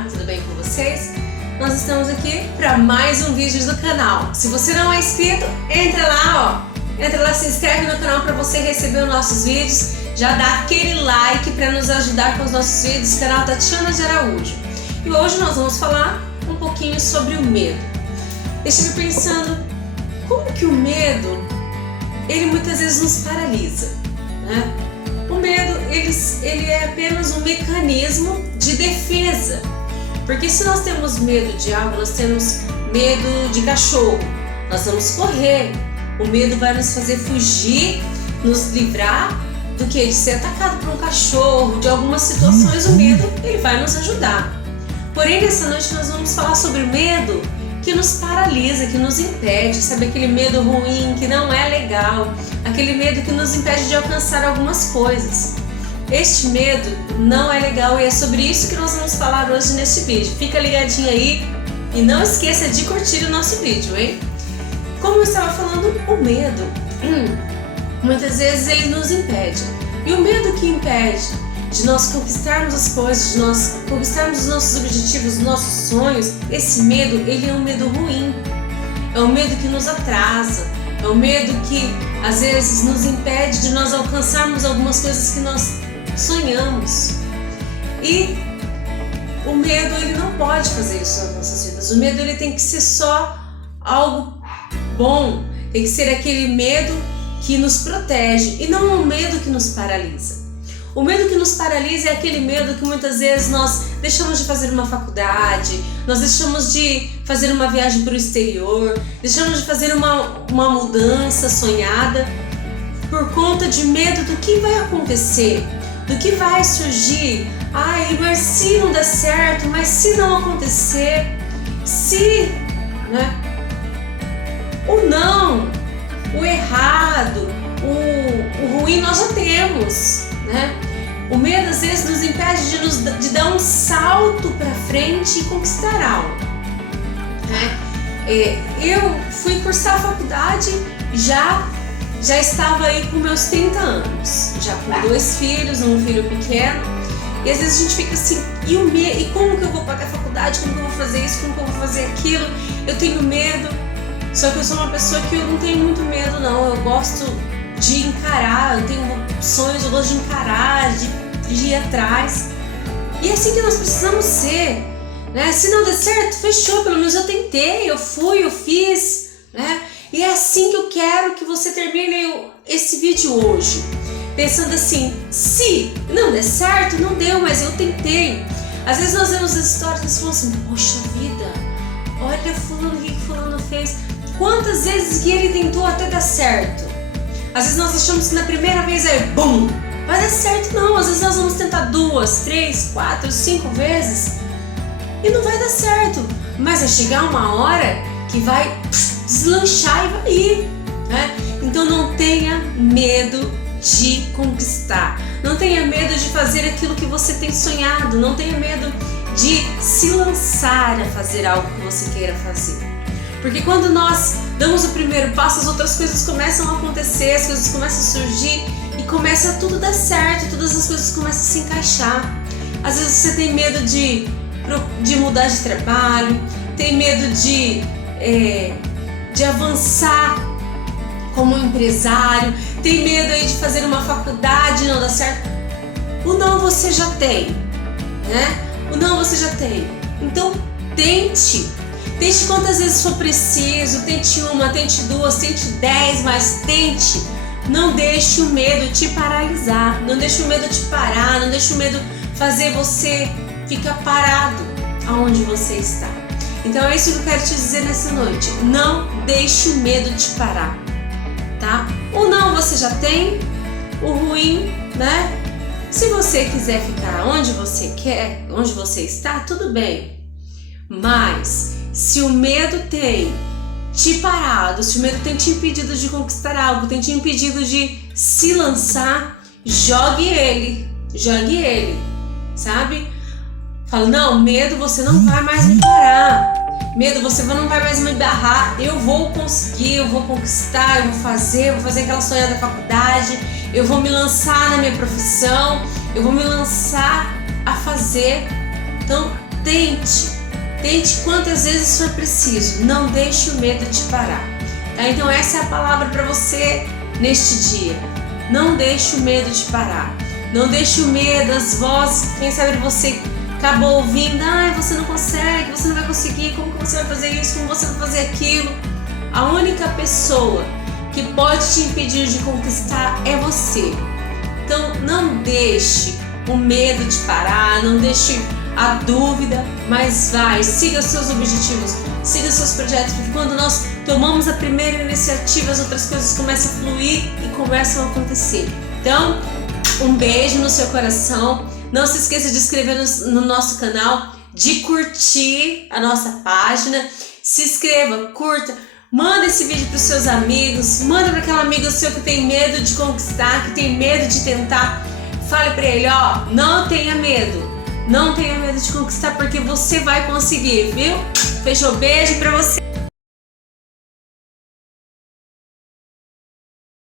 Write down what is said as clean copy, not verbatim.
Olá, tudo bem com vocês? Nós estamos aqui para mais um vídeo do canal. Se você não é inscrito, entra lá, se inscreve no canal para você receber os nossos vídeos. Já dá aquele like para nos ajudar com os nossos vídeos, canal Tatiana de Araújo. E hoje nós vamos falar um pouquinho sobre o medo. Deixa-me pensando, como que o medo, ele muitas vezes nos paralisa, né? O medo, ele é apenas um mecanismo de defesa. Porque se nós temos medo de algo, nós temos medo de cachorro, nós vamos correr. O medo vai nos fazer fugir, nos livrar do que? De ser atacado por um cachorro, de algumas situações. O medo, ele vai nos ajudar. Porém, nessa noite nós vamos falar sobre o medo que nos paralisa, que nos impede, sabe? Aquele medo ruim, que não é legal, aquele medo que nos impede de alcançar algumas coisas. Este medo não é legal e é sobre isso que nós vamos falar hoje neste vídeo. Fica ligadinho aí e não esqueça de curtir o nosso vídeo, hein? Como eu estava falando, o medo, muitas vezes ele nos impede. E o medo que impede de nós conquistarmos as coisas, de nós conquistarmos os nossos objetivos, os nossos sonhos, esse medo, ele é um medo ruim. É um medo que nos atrasa, é um medo que às vezes nos impede de nós alcançarmos algumas coisas que nós sonhamos. E o medo, ele não pode fazer isso nas nossas vidas. O medo, ele tem que ser só algo bom, tem que ser aquele medo que nos protege e não o medo que nos paralisa. O medo que nos paralisa é aquele medo que muitas vezes nós deixamos de fazer uma faculdade, nós deixamos de fazer uma viagem para o exterior, deixamos de fazer uma mudança sonhada por conta de medo do que vai acontecer, do que vai surgir. Ai, mas se não der certo, mas se não acontecer, se, né? O não, o errado, o ruim nós já temos, né? O medo às vezes nos impede de dar um salto para frente e conquistar algo, né? Eu fui cursar a faculdade já estava aí com meus 30 anos, já com 2 filhos, um filho pequeno, e às vezes a gente fica assim, e como que eu vou pagar a faculdade, como que eu vou fazer isso, como que eu vou fazer aquilo, eu tenho medo. Só que eu sou uma pessoa que eu não tenho muito medo não, eu gosto de encarar, eu tenho sonhos, eu gosto de encarar, de ir atrás. E é assim que nós precisamos ser, né? Se não der certo, fechou, pelo menos eu tentei, eu fui, eu fiz, né? E é assim que eu quero que você termine esse vídeo hoje, pensando assim, se não der certo, não deu, mas eu tentei. Às vezes nós vemos as histórias e falamos assim, poxa vida, olha fulano, o que fulano fez. Quantas vezes que ele tentou até dar certo? Às vezes nós achamos que na primeira vez é bum, vai dar certo. Não, às vezes nós vamos tentar 2, 3, 4, 5 vezes e não vai dar certo. Mas vai chegar uma hora que vai deslanchar e vai ir, né? Então não tenha medo de conquistar. Não tenha medo de fazer aquilo que você tem sonhado. Não tenha medo de se lançar a fazer algo que você queira fazer. Porque quando nós damos o primeiro passo, as outras coisas começam a acontecer, as coisas começam a surgir e começa tudo dar certo, todas as coisas começam a se encaixar. Às vezes você tem medo de mudar de trabalho, tem medo de avançar como empresário, tem medo aí de fazer uma faculdade e não dar certo. O não você já tem, né? O não você já tem. Então tente quantas vezes for preciso, tente 1, tente 2, tente 10, mas tente. Não deixe o medo te paralisar, não deixe o medo te parar, não deixe o medo fazer você ficar parado aonde você está. Então é isso que eu quero te dizer nessa noite, não deixe o medo te parar, tá? O não você já tem, o ruim, né? Se você quiser ficar onde você quer, onde você está, tudo bem, mas se o medo tem te parado, se o medo tem te impedido de conquistar algo, tem te impedido de se lançar, jogue ele, sabe? Fala, não, medo, você não vai mais me parar, medo, você não vai mais me barrar, eu vou conseguir, eu vou conquistar, eu vou fazer aquela sonhada faculdade, eu vou me lançar na minha profissão, eu vou me lançar a fazer. Então tente quantas vezes for preciso, não deixe o medo te parar, tá? Então essa é a palavra para você neste dia. Não deixe o medo te parar, não deixe o medo, as vozes, quem sabe você acabou ouvindo, você não consegue, você não vai conseguir, como que você vai fazer isso, como você vai fazer aquilo. A única pessoa que pode te impedir de conquistar é você. Então não deixe o medo te parar, não deixe a dúvida, mas siga os seus objetivos, siga os seus projetos, porque quando nós tomamos a primeira iniciativa, as outras coisas começam a fluir e começam a acontecer. Então, um beijo no seu coração. Não se esqueça de inscrever no nosso canal, de curtir a nossa página. Se inscreva, curta, manda esse vídeo para os seus amigos, manda para aquele amigo seu que tem medo de conquistar, que tem medo de tentar. Fale para ele, não tenha medo. Não tenha medo de conquistar, porque você vai conseguir, viu? Fechou? Beijo pra você!